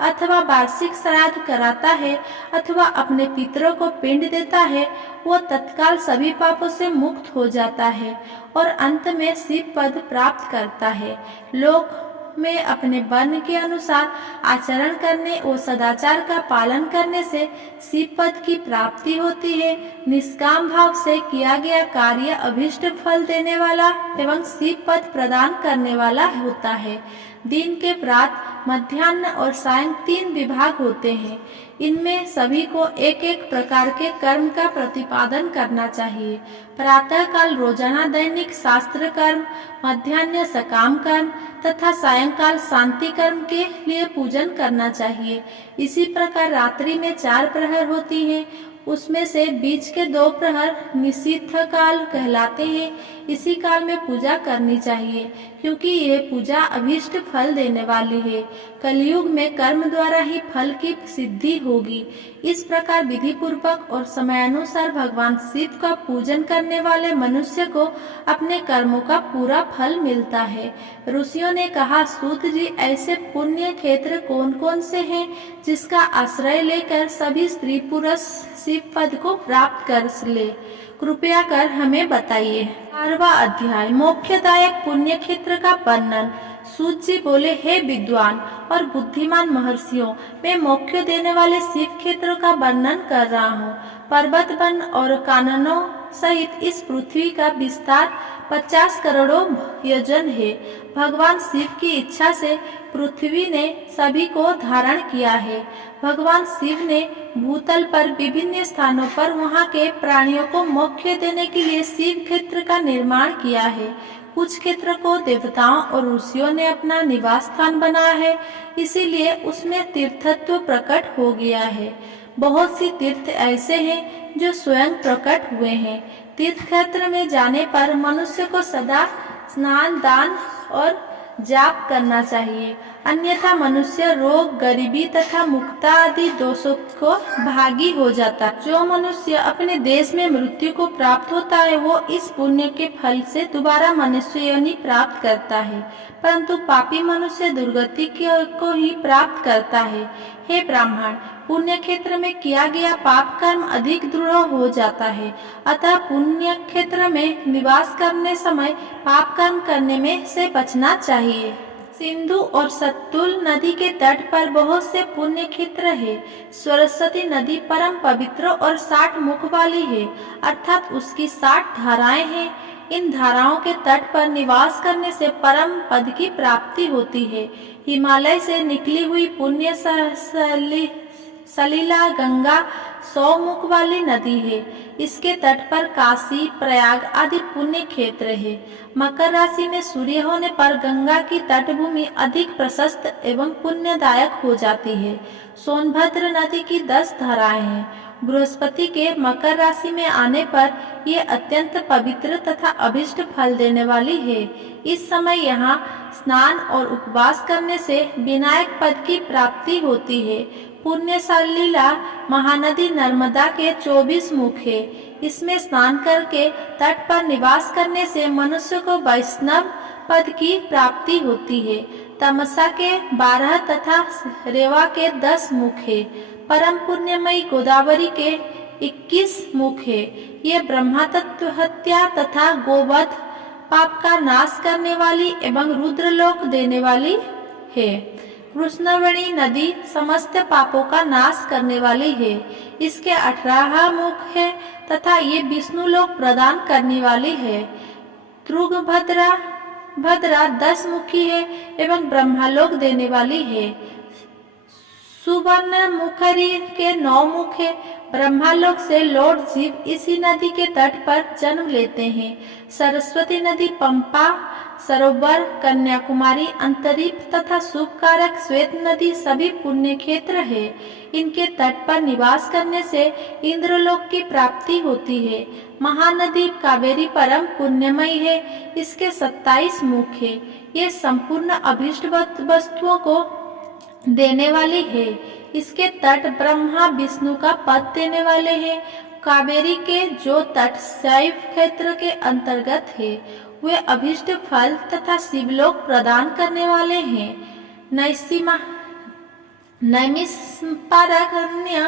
अथवा वार्षिक श्राद्ध कराता है अथवा अपने पितरों को पिंड देता है, वो तत्काल सभी पापों से मुक्त हो जाता है और अंत में शिव पद प्राप्त करता है। लोक में अपने वर्ण के अनुसार आचरण करने और सदाचार का पालन करने से शिव पद की प्राप्ति होती है। निष्काम भाव से किया गया कार्य अभीष्ट फल देने वाला एवं शिव पद प्रदान करने वाला होता है। दिन के प्रात, मध्याह्न और सायं 3 विभाग होते हैं। इनमें सभी को एक एक प्रकार के कर्म का प्रतिपादन करना चाहिए। प्रातः काल रोजाना दैनिक शास्त्र कर्म, मध्याह्न सकाम कर्म तथा सायंकाल शांति कर्म के लिए पूजन करना चाहिए। इसी प्रकार रात्रि में 4 प्रहर होती हैं। उसमें से बीच के 2 प्रहर निशीथ काल कहलाते हैं। इसी काल में पूजा करनी चाहिए, क्योंकि यह पूजा अभीष्ट फल देने वाली है। कलयुग में कर्म द्वारा ही फल की सिद्धि होगी। इस प्रकार विधि पूर्वक और समयानुसार भगवान शिव का पूजन करने वाले मनुष्य को अपने कर्मों का पूरा फल मिलता है। ऋषियों ने कहा, सूत जी, ऐसे पुण्य क्षेत्र कौन कौन से हैं जिसका आश्रय लेकर सभी स्त्री पुरुष शिव पद को प्राप्त कर ले? कृपया कर हमें बताइए। 4वां अध्याय, मोक्षदायक पुण्य क्षेत्र का वर्णन। सूत जी बोले, हे विद्वान और बुद्धिमान महर्षियों, मैं मोक्ष देने वाले शिव क्षेत्र का वर्णन कर रहा हूँ। पर्वत, वन और काननों सहित इस पृथ्वी का विस्तार 50 करोड़ों योजन है। भगवान शिव की इच्छा से पृथ्वी ने सभी को धारण किया है। भगवान शिव ने भूतल पर विभिन्न स्थानों पर वहां के प्राणियों को मोक्ष देने के लिए शिव क्षेत्र का निर्माण किया है। कुछ क्षेत्र को देवताओं और ऋषियों ने अपना निवास स्थान बनाया है, इसीलिए उसमें तीर्थत्व प्रकट हो गया है। बहुत सी तीर्थ ऐसे हैं जो स्वयं प्रकट हुए हैं। तीर्थ क्षेत्र में जाने पर मनुष्य को सदा स्नान, दान और जाप करना चाहिए, अन्यथा मनुष्य रोग, गरीबी तथा मुक्ता आदि दोषों को भागी हो जाता है। जो मनुष्य अपने देश में मृत्यु को प्राप्त होता है, वो इस पुण्य के फल से दोबारा मनुष्य योनि प्राप्त करता है, परंतु पापी मनुष्य दुर्गति को ही प्राप्त करता है। हे ब्राह्मण, पुण्य क्षेत्र में किया गया पाप कर्म अधिक दृढ़ हो जाता है, अतः पुण्य क्षेत्र में निवास करने समय पाप कर्म करने में से बचना चाहिए। सिंधु और सतलुज नदी के तट पर बहुत से पुण्य क्षेत्र है। सरस्वती नदी परम पवित्र और 60 मुख वाली है, अर्थात उसकी 60 धाराएं हैं। इन धाराओं के तट पर निवास करने से परम पद की प्राप्ति होती है। हिमालय से निकली हुई पुण्य सलीला गंगा 100 मुख वाली नदी है। इसके तट पर काशी, प्रयाग आदि पुण्य क्षेत्र है। मकर राशि में सूर्य होने पर गंगा की तटभूमि अधिक प्रशस्त एवं पुण्यदायक हो जाती है। सोनभद्र नदी की 10 धाराएं हैं। बृहस्पति के मकर राशि में आने पर ये अत्यंत पवित्र तथा अभिष्ट फल देने वाली है। इस समय यहाँ स्नान और उपवास करने से विनायक पद की प्राप्ति होती है। पुण्य सलीला महानदी नर्मदा के 24 मुख है। इसमें स्नान करके तट पर निवास करने से मनुष्य को वैष्णव पद की प्राप्ति होती है। तमसा के 12 तथा रेवा के 10 मुख है। परम पुण्यमयी गोदावरी के 21 मुख है। ये ब्रह्मा तत्व हत्या तथा गोवध पाप का नाश करने वाली एवं रुद्रलोक देने वाली है। कृष्णवेणी नदी समस्त पापों का नाश करने वाली है। इसके 18 मुख है तथा ये विष्णु लोक प्रदान करने वाली है। भद्रा 10 मुखी है एवं ब्रह्मलोक देने वाली है। सुवर्ण मुखरी के 9 मुख है। ब्रह्मलोक से लौट जीव इसी नदी के तट पर जन्म लेते हैं। सरस्वती नदी, पंपा सरोवर, कन्याकुमारी, अंतरिक्ष तथा शुभकारक श्वेत नदी सभी पुण्य क्षेत्र है। इनके तट पर निवास करने से इंद्रलोक की प्राप्ति होती है। महानदी कावेरी परम पुण्यमयी है। इसके 27 मुख है। ये संपूर्ण अभीष्ट वस्तुओं को देने वाली है। इसके तट ब्रह्मा विष्णु का पद देने वाले हैं। कावेरी के जो तट शैव क्षेत्र के अंतर्गत है वे अभीष्ट फल तथा शिवलोक प्रदान करने वाले हैं। नैमिषारण्य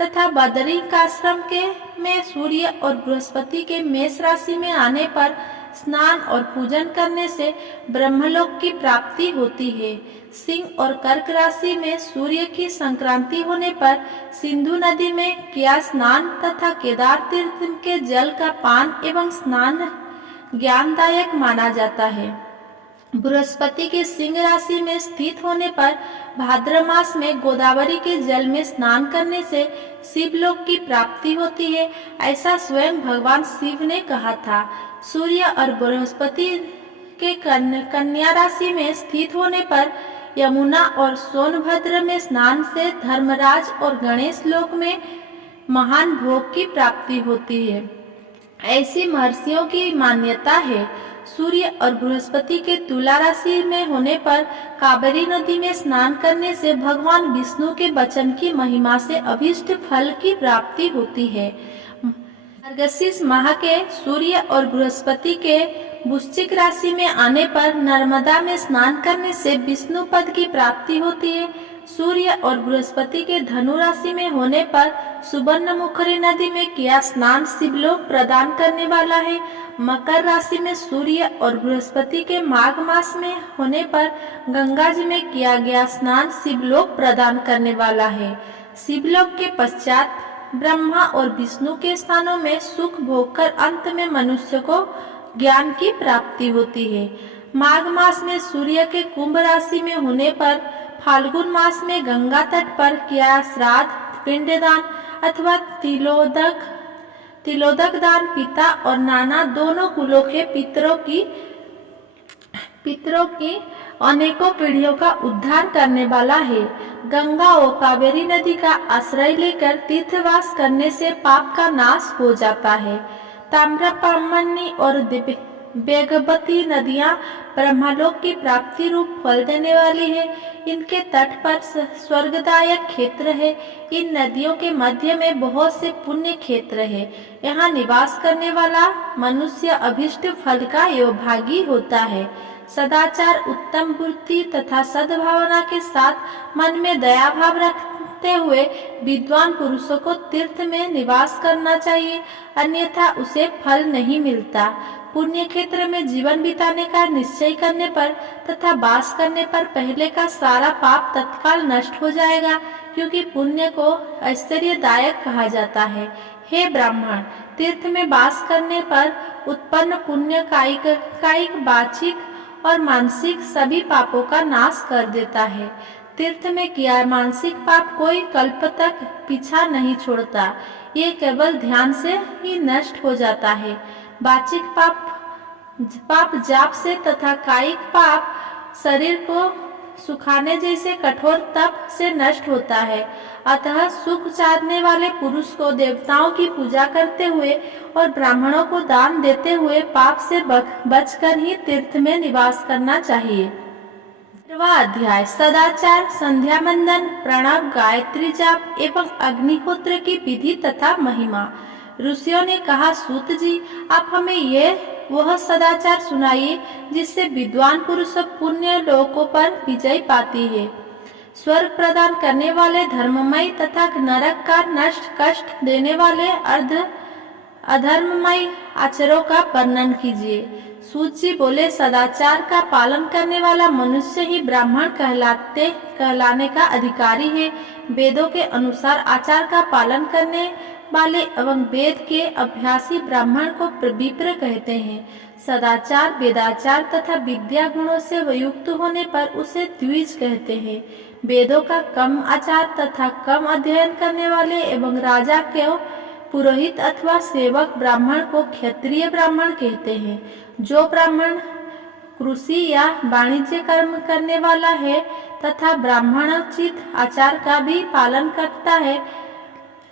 तथा बदरिकाश्रम के में सूर्य और बृहस्पति के मेष राशि में आने पर स्नान और पूजन करने से ब्रह्मलोक की प्राप्ति होती है। सिंह और कर्क राशि में सूर्य की संक्रांति होने पर सिंधु नदी में किया स्नान तथा केदार तीर्थ के जल का पान एवं स्नान ज्ञानदायक माना जाता है। बृहस्पति के सिंह राशि में स्थित होने पर भाद्र मास में गोदावरी के जल में स्नान करने से शिवलोक की प्राप्ति होती है। ऐसा स्वयं भगवान शिव ने कहा था। सूर्य और बृहस्पति के कन्या राशि में स्थित होने पर यमुना और सोनभद्र में स्नान से धर्मराज और गणेश लोक में महान भोग की प्राप्ति होती है। ऐसी महर्षियों की मान्यता है। सूर्य और बृहस्पति के तुला राशि में होने पर कावेरी नदी में स्नान करने से भगवान विष्णु के वचन की महिमा से अभीष्ट फल की प्राप्ति होती है। मार्गशीर्ष माह के सूर्य और बृहस्पति के वृश्चिक राशि में आने पर नर्मदा में स्नान करने से विष्णु पद की प्राप्ति होती है। सूर्य और बृहस्पति के धनु राशि में होने पर सुवर्णमुखरी नदी में किया स्नान शिवलोक प्रदान करने वाला है। मकर राशि में सूर्य और बृहस्पति के माघ मास में होने पर गंगा जी में किया गया स्नान शिवलोक प्रदान करने वाला है। शिवलोक के पश्चात ब्रह्मा और विष्णु के स्थानों में सुख भोग कर अंत में मनुष्य को ज्ञान की प्राप्ति होती है। माघ मास में सूर्य के कुंभ राशि में होने पर फाल्गुन मास में गंगा तट पर किया श्राद्ध, पिंडदान अथवा तिलोदक दान पिता और नाना दोनों कुलों के पितरों की अनेकों पीढ़ियों का उद्धार करने वाला है। गंगा और कावेरी नदी का आश्रय लेकर तीर्थवास करने से पाप का नाश हो जाता है। ताम्रपामनी और वेगवती नदियां ब्रह्मलोक की प्राप्ति रूप फल देने वाली है। इनके तट पर स्वर्गदायक क्षेत्र है। इन नदियों के मध्य में बहुत से पुण्य क्षेत्र है। यहाँ निवास करने वाला मनुष्य अभिष्ट फल का योभागी होता है। सदाचार, उत्तम बुद्धि तथा सद्भावना के साथ मन में दया भाव रखते हुए विद्वान पुरुषों को तीर्थ में निवास करना चाहिए, अन्यथा उसे फल नहीं मिलता। पुण्य क्षेत्र में जीवन बिताने का निश्चय करने पर तथा वास करने पर पहले का सारा पाप तत्काल नष्ट हो जाएगा, क्योंकि पुण्य को ऐश्वर्यदायक कहा जाता है। हे ब्राह्मण, तीर्थ में वास करने पर उत्पन्न पुण्य कायिक कायिक वाचिक और मानसिक सभी पापों का नाश कर देता है। तीर्थ में किया मानसिक पाप कोई कल्प तक पीछा नहीं छोड़ता, ये केवल ध्यान से ही नष्ट हो जाता है। वाचिक पाप जाप से तथा कायिक पाप शरीर को सुखाने जैसे कठोर तप से नष्ट होता है। अतः सुख चाहने वाले पुरुष को देवताओं की पूजा करते हुए और ब्राह्मणों को दान देते हुए पाप से बचकर ही तीर्थ में निवास करना चाहिए। 13वां अध्याय सदाचार, संध्या बंदन, प्रणव, गायत्री जाप एवं अग्निहोत्र की विधि तथा महिमा। ऋषियों ने कहा, सूत जी, आप हमें वह सदाचार सुनाइए जिससे विद्वान पुरुष पुण्य लोकों पर विजय पाती है। स्वर्ग प्रदान करने वाले धर्ममय तथा नरक का नष्ट कष्ट देने वाले अधर्ममय आचरों का वर्णन कीजिए। सूत जी बोले, सदाचार का पालन करने वाला मनुष्य ही ब्राह्मण कहलाने का अधिकारी है। वेदों के अनुसार आचार का पालन करने वाले एवं वेद के अभ्यासी ब्राह्मण को विप्र कहते हैं। सदाचार, वेदाचार तथा विद्या गुणों से युक्त होने पर उसे द्विज कहते हैं। वेदों का कम आचार तथा कम अध्ययन करने वाले एवं राजा के पुरोहित अथवा सेवक ब्राह्मण को क्षत्रिय ब्राह्मण कहते हैं। जो ब्राह्मण कृषि या वाणिज्य कर्म करने वाला है तथा ब्राह्मणोचित आचार का भी पालन करता है,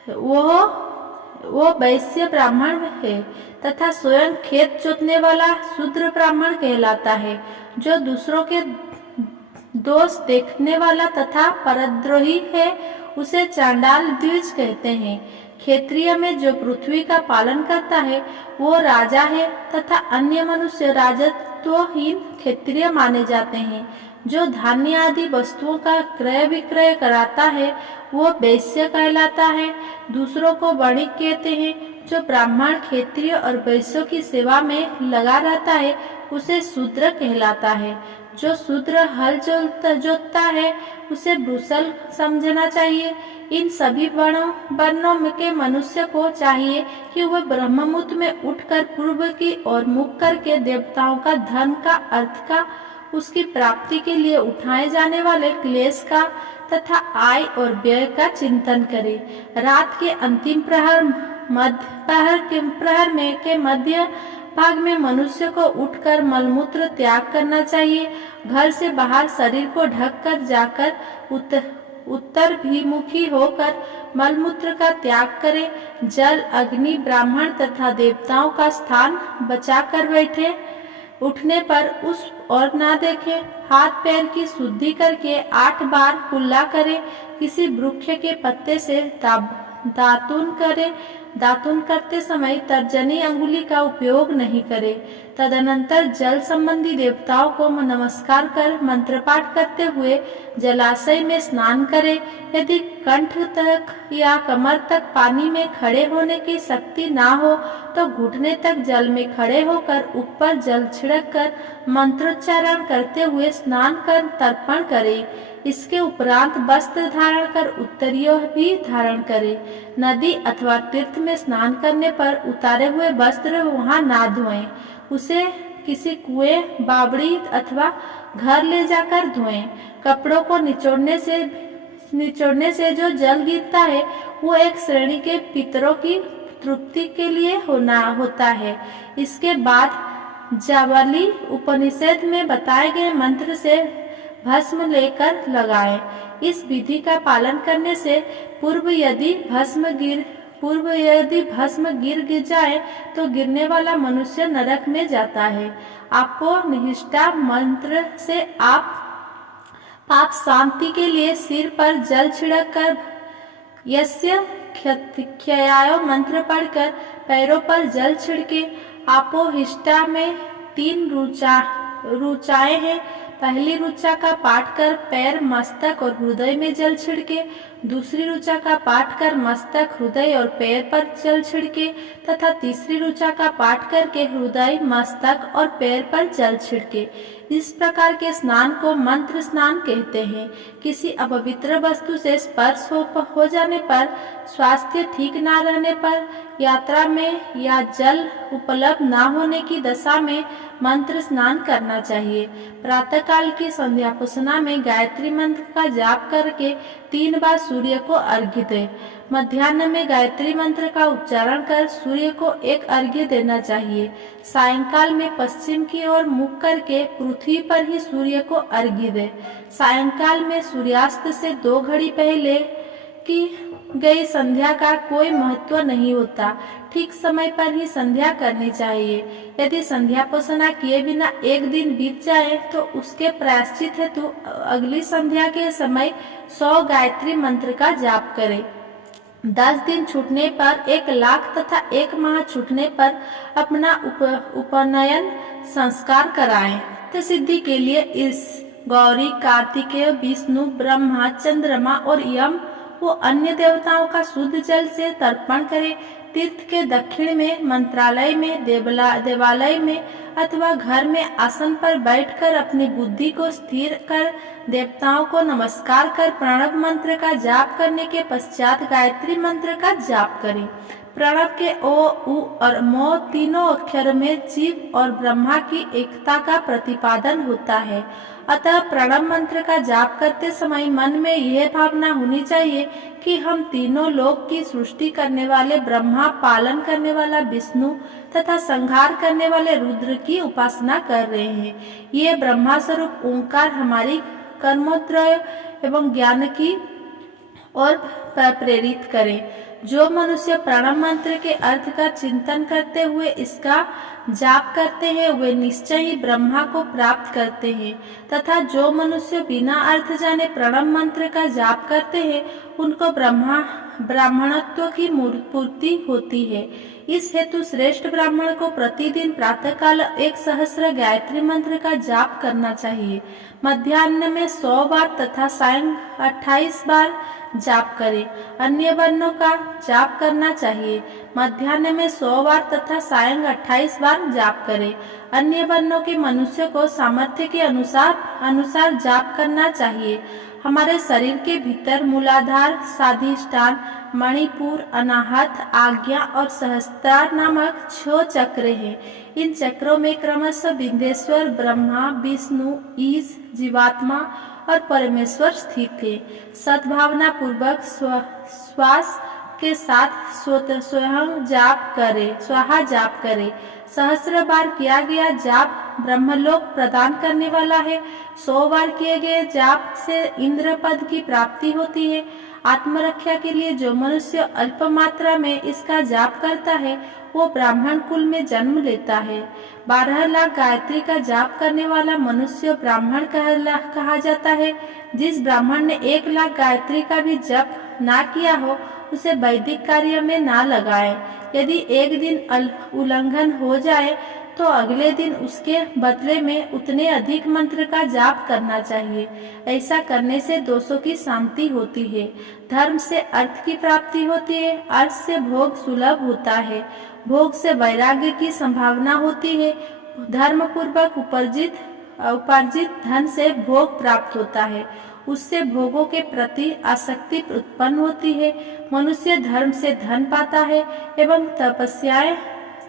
वो वैश्य ब्राह्मण है तथा स्वयं खेत जोतने वाला शूद्र ब्राह्मण कहलाता है। जो दूसरों के दोष देखने वाला तथा परद्रोही है, उसे चांडाल द्विज कहते हैं। क्षेत्रीय में जो पृथ्वी का पालन करता है वो राजा है तथा अन्य मनुष्य राजत्वहीन क्षत्रिय माने जाते हैं। जो धान्य आदि वस्तुओं का क्रय विक्रय कराता है वो वैश्य कहलाता है। दूसरों को वणिक कहते हैं। जो ब्राह्मण क्षत्रिय और वैश्यों की सेवा में लगा रहता है उसे शूद्र कहलाता है। जो शूद्र हल जोतता है उसे ब्रुसल समझना चाहिए। इन सभी वर्णों के मनुष्य को चाहिए कि वह ब्रह्ममुहूर्त में उठकर पूर्व की ओर मुख करके देवताओं का धन का, अर्थ का, उसकी प्राप्ति के लिए उठाए जाने वाले क्लेश का तथा आय और व्यय का चिंतन करे। रात के अंतिम प्रहर के मध्य भाग में मनुष्य को उठकर मलमूत्र त्याग करना चाहिए। घर से बाहर शरीर को ढककर जाकर उत्तर भिमुखी होकर मलमूत्र का त्याग करे। जल, अग्नि, ब्राह्मण तथा देवताओं का स्थान बचा कर बैठे। उठने पर उस और ना देखे। हाथ पैर की शुद्धि करके 8 बार कुल्ला करे। किसी वृक्ष के पत्ते से दातुन करे। दातुन करते समय तर्जनी अंगुली का उपयोग नहीं करे। तदनंतर जल संबंधी देवताओं को नमस्कार कर मंत्र पाठ करते हुए जलाशय में स्नान करे। यदि कंठ तक या कमर तक पानी में खड़े होने की शक्ति ना हो तो घुटने तक जल में खड़े होकर ऊपर जल छिड़क कर मंत्रोच्चारण करते हुए स्नान कर तर्पण करे। इसके उपरांत वस्त्र धारण कर उत्तरीय भी धारण करे। नदी अथवा तीर्थ में स्नान करने पर उतारे हुए वस्त्र वहां ना धोएं। उसे किसी कुएं, बावड़ी अथवा घर ले जाकर धोएं। कपड़ों को निचोड़ने से जो जल गिरता है वो एक श्रेणी के पितरों की तृप्ति के लिए होता है। इसके बाद जावली उपनिषद में बताए गए मंत्र से भस्म लेकर लगाएं। इस विधि का पालन करने से पूर्व यदि भस्म गिर जाए तो गिरने वाला मनुष्य नरक में जाता है। आपको निष्ठा मंत्र से आप पाप शांति के लिए सिर पर जल छिड़क कर यस्य क्षयाय मंत्र पढ़कर पैरों पर जल छिड़के। आपो हिष्ठा में 3 रुचाएं हैं। पहली रुचा का पाठ कर पैर, मस्तक और हृदय में जल छिड़के। दूसरी रुचा का पाठ कर मस्तक, हृदय और पैर पर जल छिड़के तथा तीसरी रुचा का पाठ करके हृदय, मस्तक और पैर पर जल छिड़के। इस प्रकार के स्नान को मंत्र स्नान कहते हैं। किसी अपवित्र वस्तु से स्पर्श हो जाने पर, स्वास्थ्य ठीक न रहने पर यात्रा में या जल उपलब्ध न होने की दशा में मंत्र स्नान करना चाहिए। प्रातःकाल की संध्या पुसना में गायत्री मंत्र का जाप करके 3 बार सूर्य को अर्घ्य दें। मध्याह्न में गायत्री मंत्र का उच्चारण कर सूर्य को एक अर्घ्य देना चाहिए। सायंकाल में पश्चिम की ओर मुख करके पृथ्वी पर ही सूर्य को अर्घ्य दें। सायंकाल में सूर्यास्त से 2 घड़ी पहले की गई संध्या का कोई महत्व नहीं होता। ठीक समय पर ही संध्या करनी चाहिए। यदि संध्या पोषणा किए बिना एक दिन बीत जाए तो उसके प्रायश्चित हेतु अगली संध्या के समय 100 गायत्री मंत्र का जाप करें। 10 दिन छूटने पर 1 लाख तथा 1 माह छूटने पर अपना उपनयन संस्कार कराएं। तो सिद्धि के लिए इस गौरी, कार्तिकेय, विष्णु, ब्रह्मा, चंद्रमा और यम वो अन्य देवताओं का शुद्ध जल से तर्पण करें। तीर्थ के दक्षिण में, मंत्रालय में, देवालय में अथवा घर में आसन पर बैठकर अपनी बुद्धि को स्थिर कर देवताओं को नमस्कार कर प्रणव मंत्र का जाप करने के पश्चात गायत्री मंत्र का जाप करें। प्रणव के ओ, उ और मो तीनों अक्षर में जीव और ब्रह्मा की एकता का प्रतिपादन होता है। अतः प्रणव मंत्र का जाप करते समय मन में यह भावना होनी चाहिए कि हम तीनों लोक की सृष्टि करने वाले ब्रह्मा, पालन करने वाला विष्णु तथा संहार करने वाले रुद्र की उपासना कर रहे हैं। ये ब्रह्मा स्वरूप ओंकार हमारी कर्मोद्रय एवं ज्ञान की और प्रेरित करें। जो मनुष्य प्रणव मंत्र के अर्थ का चिंतन करते हुए इसका जाप करते हैं वे निश्चय ही ब्रह्मा को प्राप्त करते हैं तथा जो मनुष्य बिना अर्थ जाने प्रणव मंत्र का जाप करते हैं उनको ब्राह्मणत्व की पूर्ति होती है। इस हेतु श्रेष्ठ ब्राह्मण को प्रतिदिन प्रातःकाल 1,000 गायत्री मंत्र का जाप करना चाहिए। मध्याह्न में 100 बार तथा सायं 28 बार जाप करें। अन्य वर्णों का जाप करना चाहिए। मध्याह्न में 100 बार तथा सायं 28 बार जाप करें। अन्य वर्णों के मनुष्य को सामर्थ्य के अनुसार जाप करना चाहिए। हमारे शरीर के भीतर मूलाधार, स्वाधिष्ठान, मणिपुर, अनाहत, आज्ञा और सहस्त्रार नामक 6 चक्र हैं। इन चक्रों में क्रमशः बिंदेश्वर, ब्रह्मा, विष्णु, ईश, जीवात्मा और परमेश्वर स्थित है। सद्भावना पूर्वक श्वास के साथ स्वयं जाप करें, स्वाहा जाप करें। 1000 बार किया गया जाप ब्रह्मलोक प्रदान करने वाला है। 100 बार किए गए जाप से इंद्र पद की प्राप्ति होती है। आत्मरक्षा के लिए जो मनुष्य अल्प मात्रा में इसका जाप करता है वो ब्राह्मण कुल में जन्म लेता है। 12 लाख गायत्री का जाप करने वाला मनुष्य ब्राह्मण कहा जाता है। जिस ब्राह्मण ने 1 लाख गायत्री का भी जप ना किया हो उसे वैदिक कार्य में ना लगाए। यदि एक दिन उल्लंघन हो जाए तो अगले दिन उसके बदले में उतने अधिक मंत्र का जाप करना चाहिए। ऐसा करने से दोषों की शांति होती है। धर्म से अर्थ की प्राप्ति होती है। अर्थ से भोग सुलभ होता है। भोग से वैराग्य की संभावना होती है। धर्म पूर्वक उपार्जित धन से भोग प्राप्त होता है। उससे भोगों के प्रति आसक्ति उत्पन्न होती है। मनुष्य धर्म से धन पाता है एवं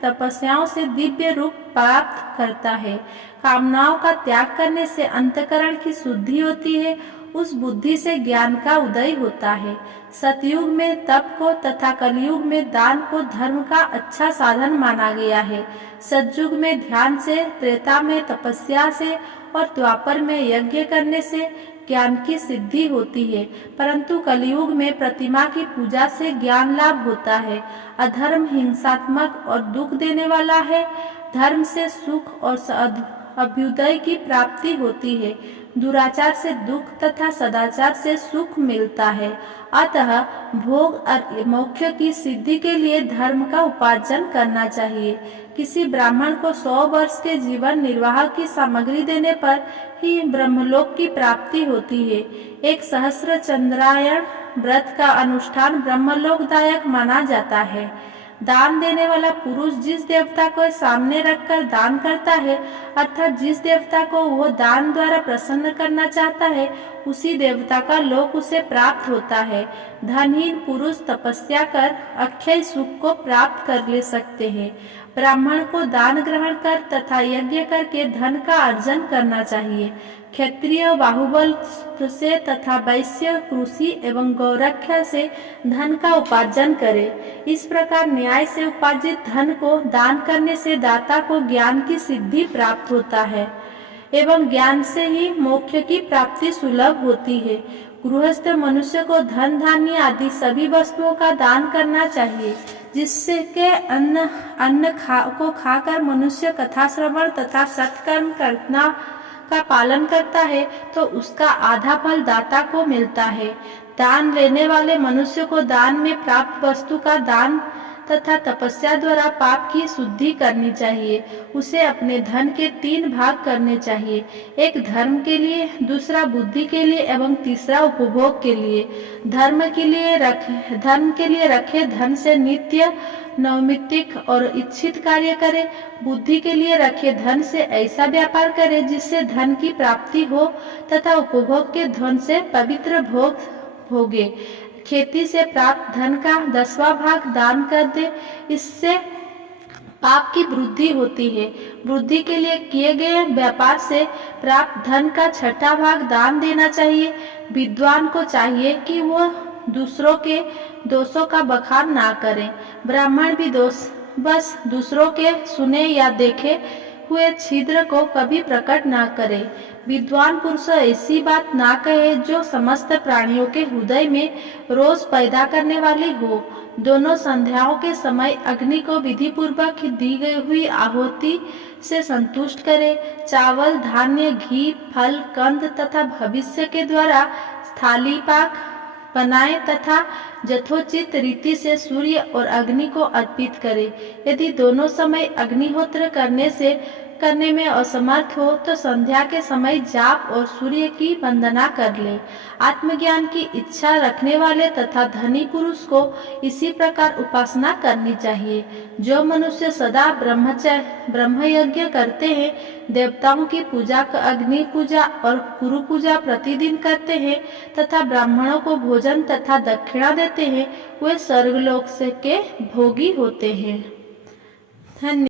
तपस्याओं से दिव्य रूप प्राप्त करता है। कामनाओं का त्याग करने से अंतःकरण की शुद्धि होती है। उस बुद्धि से ज्ञान का उदय होता है। सतयुग में तप को तथा कलयुग में दान को धर्म का अच्छा साधन माना गया है। सतयुग में ध्यान से, त्रेता में तपस्या से और द्वापर में यज्ञ करने से ज्ञान की सिद्धि होती है, परंतु कलयुग में प्रतिमा की पूजा से ज्ञान लाभ होता है। अधर्म हिंसात्मक और दुख देने वाला है। धर्म से सुख और अभ्युदय की प्राप्ति होती है। दुराचार से दुख तथा सदाचार से सुख मिलता है। अतः भोग और मोक्ष की सिद्धि के लिए धर्म का उपार्जन करना चाहिए। किसी ब्राह्मण को 100 वर्ष के जीवन निर्वाह की सामग्री देने पर ही ब्रह्मलोक की प्राप्ति होती है। 1 सहस्र चंद्रायण व्रत का अनुष्ठान ब्रह्मलोकदायक माना जाता है। दान देने वाला पुरुष जिस देवता को सामने रखकर दान करता है, अर्थात जिस देवता को वह दान द्वारा प्रसन्न करना चाहता है, उसी देवता का लोक उसे प्राप्त होता है। धनहीन पुरुष तपस्या कर अक्षय सुख को प्राप्त कर ले सकते हैं। ब्राह्मण को दान ग्रहण कर तथा यज्ञ करके धन का अर्जन करना चाहिए। क्षत्रिय बाहुबल से तथा वैश्य कृषि एवं गौरक्षा से धन का उपार्जन करे। इस प्रकार न्याय से उपार्जित धन को दान करने से दाता को ज्ञान की सिद्धि प्राप्त होता है एवं ज्ञान से ही मोक्ष की प्राप्ति सुलभ होती है। गृहस्थ मनुष्य को धन धान्य आदि सभी वस्तुओं का दान करना चाहिए, जिससे के अन्न को खाकर मनुष्य कथा श्रवण तथा सत्कर्म करना का पालन करता है तो उसका आधा फल दाता को मिलता है। दान लेने वाले मनुष्य को दान में प्राप्त वस्तु का दान तथा तपस्या द्वारा पाप की शुद्धि करनी चाहिए। उसे अपने धन के 3 भाग करने चाहिए, एक धर्म के लिए, दूसरा बुद्धि के लिए एवं तीसरा उपभोग के लिए। धर्म के लिए रखे धन से नित्य नैमित्तिक और इच्छित कार्य करे। बुद्धि के लिए रखे धन से ऐसा व्यापार करे जिससे धन की प्राप्ति हो तथा उपभोग के धन से पवित्र भोग भोगे। खेती से प्राप्त धन का 10वां भाग दान कर दे, इससे पाप की वृद्धि होती है। वृद्धि के लिए किए गए व्यापार से प्राप्त धन का 6वां भाग दान देना चाहिए। विद्वान को चाहिए कि वह दूसरों के दोषों का बखान ना करें। ब्राह्मण भी बस दूसरों के सुने या देखे हुए छिद्र को कभी प्रकट ना करे। विद्वान पुरुष ऐसी बात ना कहे जो समस्त प्राणियों के हृदय में रोष पैदा करने वाली हो। दोनों संध्याओं के समय अग्नि को विधि पूर्वक दी गई हुई आहुति से संतुष्ट करे। चावल, धान्य, घी, फल, कंद तथा भविष्य के द्वारा थाली पाक बनाए तथा यथोचित रीति से सूर्य और अग्नि को अर्पित करे। यदि दोनों समय अग्निहोत्र करने में असमर्थ हो तो संध्या के समय जाप और सूर्य की वंदना कर ले। आत्मज्ञान की इच्छा रखने वाले तथा धनी पुरुष को इसी प्रकार उपासना करनी चाहिए। जो मनुष्य सदा ब्रह्मयज्ञ करते हैं, देवताओं की पूजा, अग्नि पूजा और गुरु पूजा प्रतिदिन करते हैं तथा ब्राह्मणों को भोजन तथा दक्षिणा देते हैं, वे स्वर्गलोक के भोगी होते हैं। धन्यवाद।